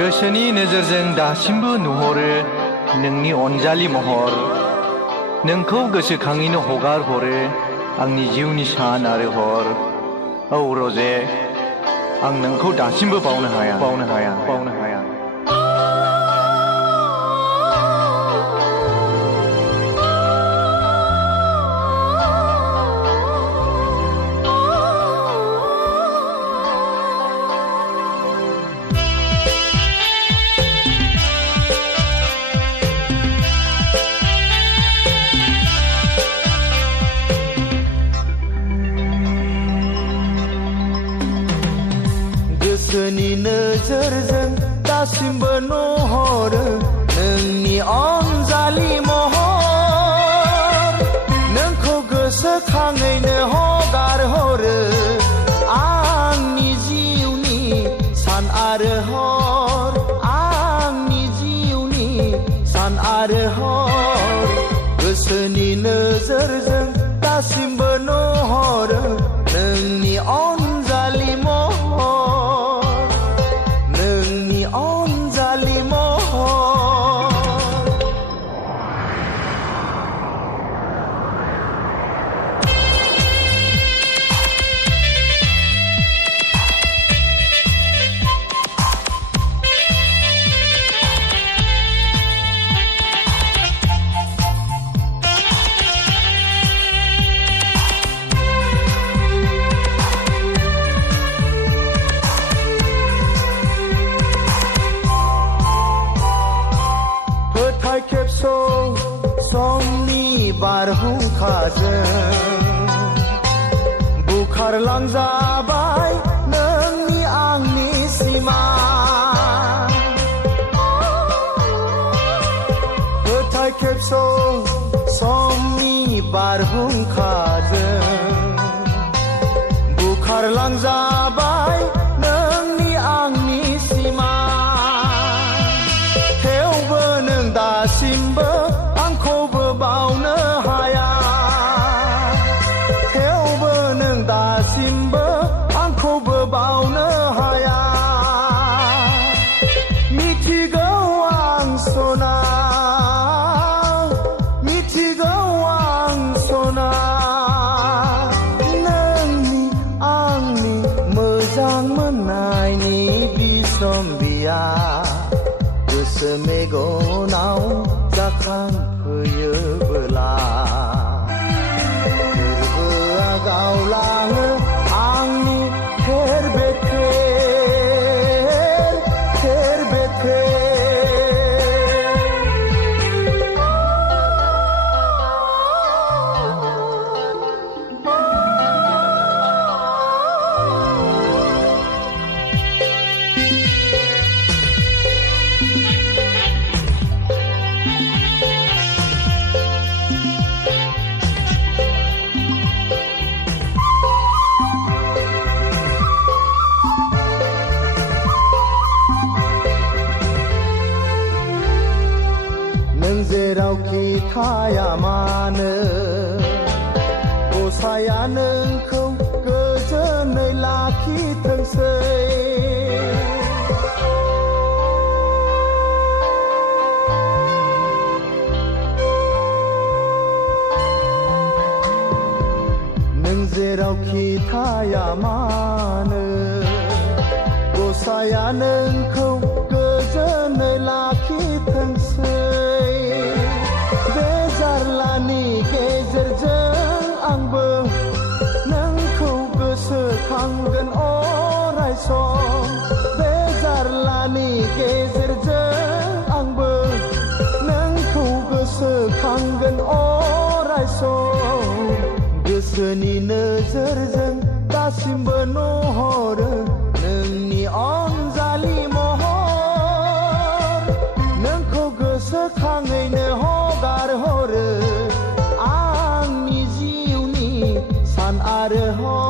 गोसोनि नोजोरजों दासिमबो नुहुरो नोंनि अनजालि महर। नोंखौ गोसोखाङैनो हगार हरो आंनि जिउनि सान आरो हर। औ रजे, आं नोंखौ दासिमबो बावनो हाया। गोसोनि नोजोरजों दासिमबो नुहुरो नोंनि अनजालि महर। नोंखौ गोसोखाङैनो हगार हरो आंनि जिउनि सान आरो हर। आंनि जिउनि सान आरो हर। गोसोनि नोजोरजों दासिमबो नुहुरो नोंनि अनजालि महर। खेबस' समनि बारहुंखाजों बुखारलांजाबाय नोंनि आंनि सिमा। होथाय खेबस' समनि बारहुंखाजों बुखारलांजाबाय नोंनि आंनि सिमा। दासिमबो आंखौबो बावनो हाया। थेवबो नों दासिमबो आंखौबो बावनो हाया। मिथिगौ आं सना, मिथिगौ आं सना, नोंनि आंनि मोजां मोननायनि बिसम्बिया गोसो मेगनाव जाखांफैयोबोला गोरबोआ गावलाङो आंनि थेर बेथेर, थेर बेथेर। जेरावखि थाया मानो गसाया नोंखौ गोजोनै लाखिथोंसै। नों जेरावखि थाया मानो गसाया नोंखौ गोजोनै लाखिथोंसै। जारलानि गेजेरजों आंबो नोंखौ गोसोखांगोन अराय सम। बे जारलानि गेजेरजों आंबो नोंखौ गोसोखांगोन अराय सम। गोसोनि नोजोरजों दासिमबो नुहुरो नोंनि अनजालि महर। नोंखौ गोसोखाङैनो हगार हरो आंनि जिउनि सान आरो हर।